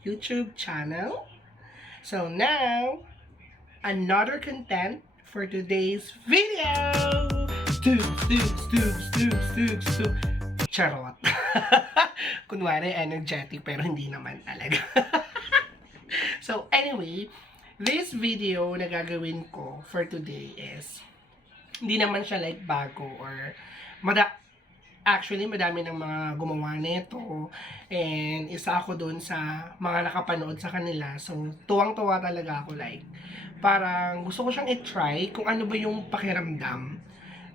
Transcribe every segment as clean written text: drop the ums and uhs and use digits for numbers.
YouTube channel. So now, another content for today's video! Stoogs. Charot. Kunwari energetic pero hindi naman talaga. So anyway, this video na gagawin ko for today is hindi naman siya like bago or actually madami ng mga gumawa nito and isa ako doon sa mga nakapanood sa kanila, so tuwang-tuwa talaga ako, like parang gusto ko siyang i-try kung ano ba yung pakiramdam,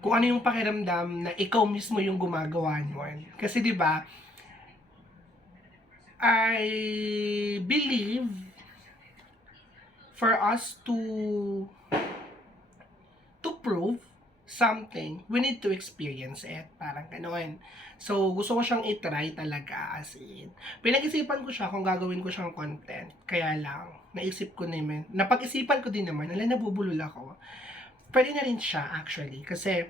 kung ano yung pakiramdam na ikaw mismo yung gumagawa nun. Kasi 'di ba, I believe for us to prove something, we need to experience it. Parang gano'n. So, gusto ko siyang itry talaga, as in. Pinag-isipan ko siya kung gagawin ko siyang content. Kaya lang, naisip ko naman, napag-isipan ko din naman, nabubulol ako. Pwede na rin siya, actually. Kasi,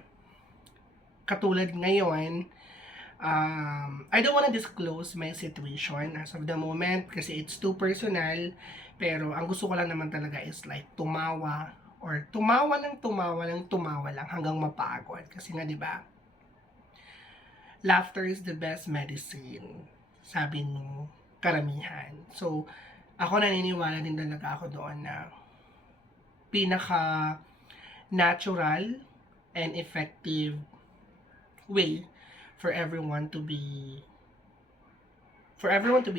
katulad ngayon, I don't wanna disclose my situation as of the moment kasi it's too personal. Pero ang gusto ko lang naman talaga is like tumawa or tumawa lang hanggang mapagod. Kasi nga 'di ba? Laughter is the best medicine, sabi nung karamihan. So, ako naniniwala din talaga ako doon na pinaka natural and effective way for everyone to be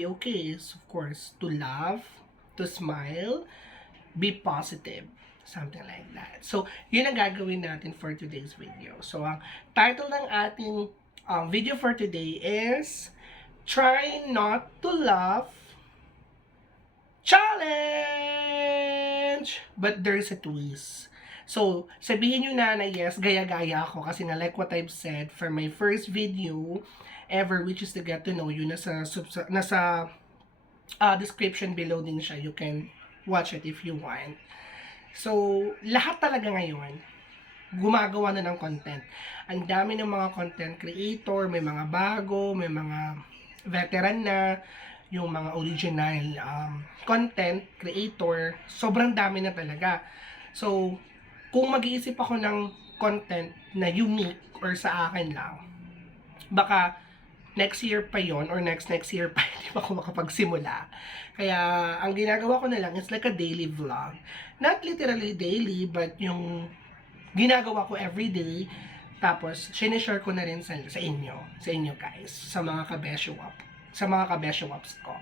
okay is, of course, to laugh, to smile, be positive, something like that. So, yun ang gagawin natin for today's video. So, ang title ng ating video for today is Try Not to Laugh Challenge! But there's a twist. So, sabihin nyo na yes, gaya-gaya ako kasi na like what I've said for my first video ever, which is to get to know you, nasa description below din siya. You can watch it if you want. So, lahat talaga ngayon, gumagawa na ng content. Ang dami ng mga content creator, may mga bago, may mga veteran na, yung mga original content creator, sobrang dami na talaga. So, kung mag-iisip ako ng content na unique or sa akin lang, baka next year pa yon or next year pa hindi pa ako makapagsimula. Kaya, ang ginagawa ko na lang is like a daily vlog. Not literally daily, but yung ginagawa ko everyday. Tapos, sinishare ko na rin sa inyo guys, sa mga kabesyowaps ko.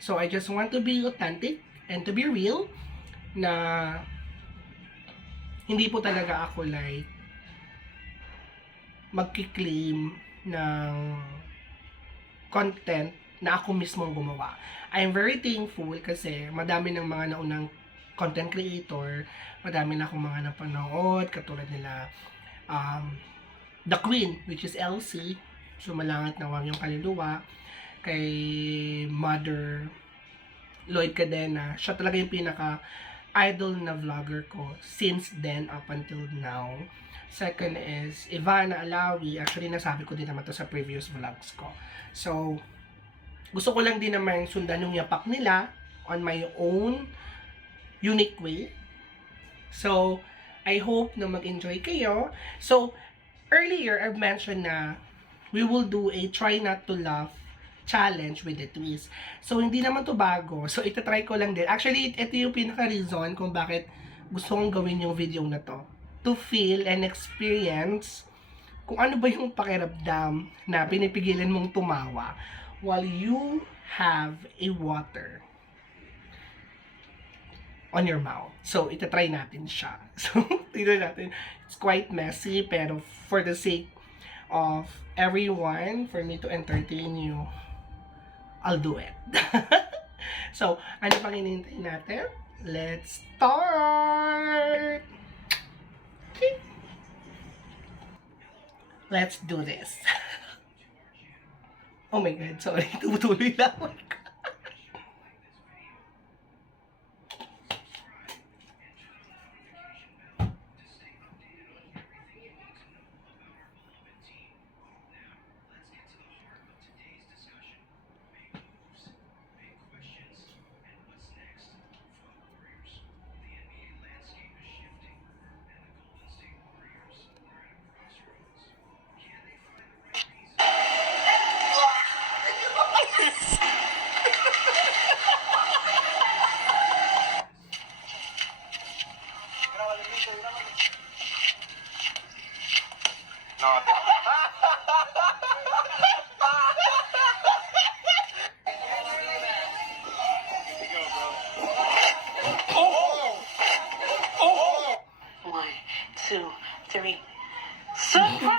So, I just want to be authentic and to be real na hindi po talaga ako like magki-claim ng content na ako mismo ang gumawa. I'm very thankful kasi madami ng mga naunang content creator, madami na akong mga napanood, katulad nila The Queen, which is Elsie, Sumalangit na Wang Yung Kaluluwa, kay Mother Lloyd Cadena. Siya talaga yung pinaka idol na vlogger ko since then up until now. Second is Ivana Alawi. Actually, nasabi ko din naman to sa previous vlogs ko. So, gusto ko lang din naman sundan yung yapak nila on my own unique way. So, I hope na mag-enjoy kayo. So, earlier, I've mentioned na we will do a try not to laugh challenge with the twist. So, hindi naman to bago. So, itatry ko lang din. Actually, ito yung pinaka-reason kung bakit gusto kong gawin yung video na to. To feel and experience kung ano ba yung pakiramdam na pinipigilan mong tumawa while you have a water on your mouth. So, itatry natin siya. So, tignan natin. It's quite messy, pero for the sake of everyone, for me to entertain you, I'll do it. So, ano pang hinihintay natin? Let's start! Okay. Let's do this. Oh my God, sorry. Tumutuloy lang. Oh my God. 2, 3. Surprise!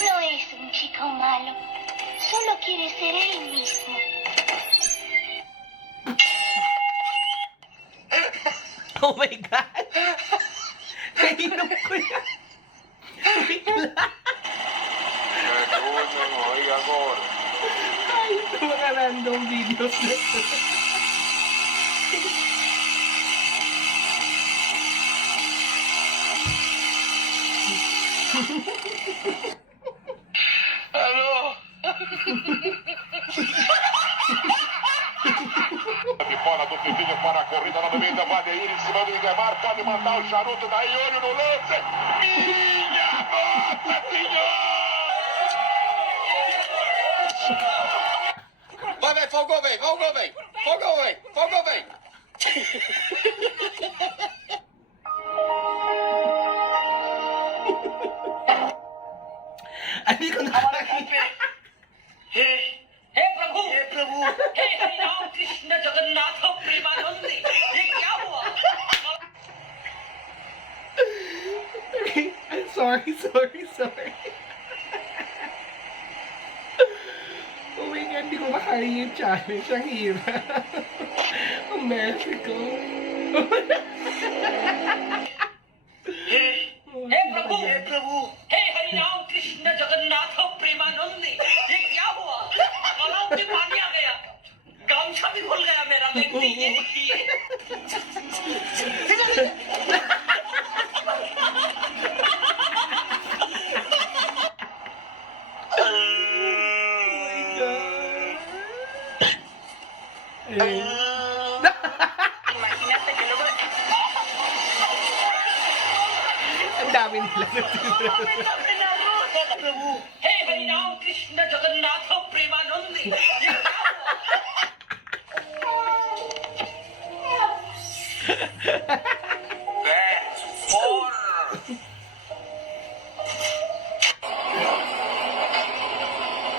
No es un chico malo, solo quiere ser él mismo. Oh my God! Nainom ko na. Bigla. Ay, ito mga random videos na ito. Bola do Fifinho para a corrida novamente. Vadeir em cima do Idemar. Pode mandar o charuto daí. Olho no lance. Minha Nossa Senhora! Vai, vem, folgou, vem. Folgou, vem. Folgou, vem. Folgou, vem. Hindi ko nakakita. हे प्रभु हे हरिनाम कृष्ण जगन्नाथ प्रेमानंद ये क्या हुआ I'm sorry. Oh my God, hindi ko makaya yung challenge. Ang hirap. Ang messy ko. हे प्रभु हे हरिनाम कृष्ण जगन्नाथ प्रेमानंद ये क्या हुआ गलाव में पानी आ गया गामछा भी खुल गया मेरा व्यक्ति ये देखिए Imagínate que luego... Ang dami nila. प्रभु हे हरिनाम कृष्ण जगन्नाथ प्रेमानंद ये क्या हुआ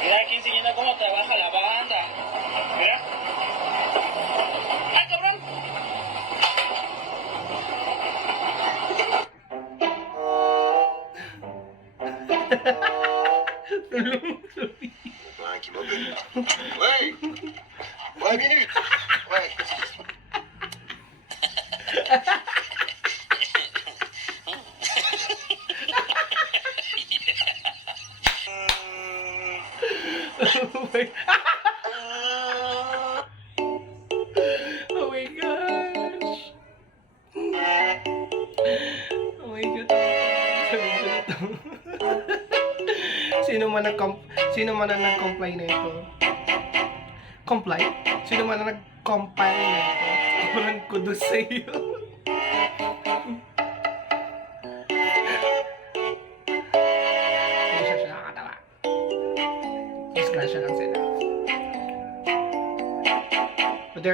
Mira aquí enseñando cómo trabaja la banda. Mira. ¡Ay, cabrón! Tranquilo, bem. Vai. Vai, menino. Vai. Oh my Oh my gosh. Oh my God. Sabi ko na to. Sino man ang nag-comply na ito? Comply? Sino man ang nag-compile na ito? Parang kudos sa iyo.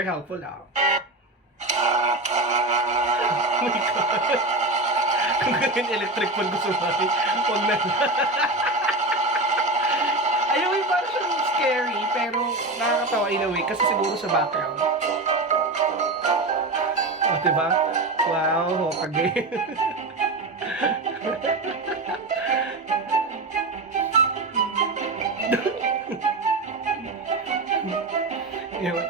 Super helpful, ah. Oh my God. Kung ganun electric fan gusto mo, huwag na. Ayaw, parang siyang scary, pero nakakatawa in a way, kasi siguro sa background. O, diba? Wow, Hokage. Yun.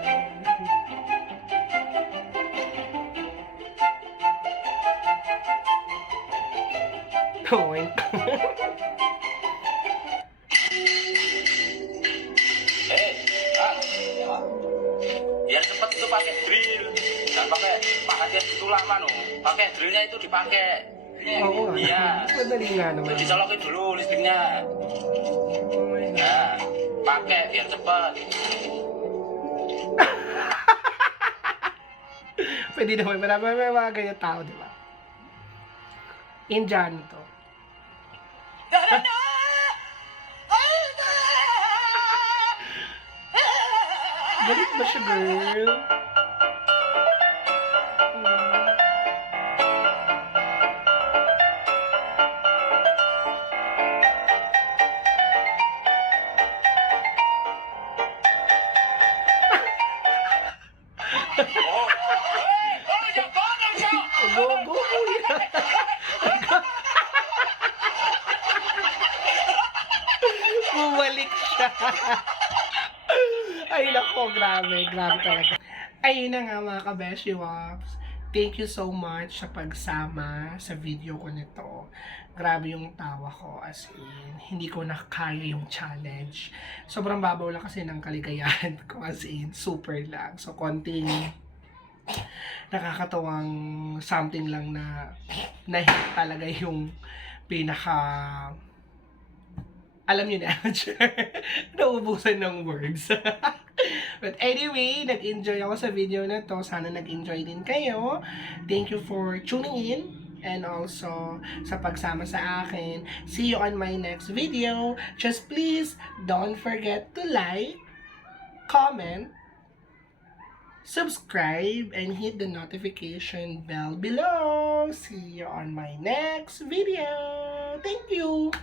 Oh my God. Biar cepat itu pakai drill. Jangan pakai pakai itu lama no. Pakai drillnya itu dipakai. Oo nga. Iya. Madali nga naman. Dicolokin dulu listriknya. Oh my God. Nah, pakai biar cepat. Pwede naman. May mga ganyan tao, di ba? Indian to. Galit ba siya, girl? Oh, jangan siya. Go, kuya! Bumalik siya! Ay, nako, grabe. Grabe talaga. Ayun na nga mga kabeshi wops. Thank you so much sa pagsama sa video ko nito. Grabe yung tawa ko, as in, hindi ko na kaya yung challenge. Sobrang babaw lang kasi ng kaligayahan ko, as in, super lang. So, konting nakakatawang something lang na hit talaga yung pinaka, alam niyo na, nauubusan ng words. But anyway, nag-enjoy ako sa video na to. Sana nag-enjoy din kayo. Thank you for tuning in and also sa pagsama sa akin. See you on my next video. Just please don't forget to like, comment, subscribe, and hit the notification bell below. See you on my next video. Thank you.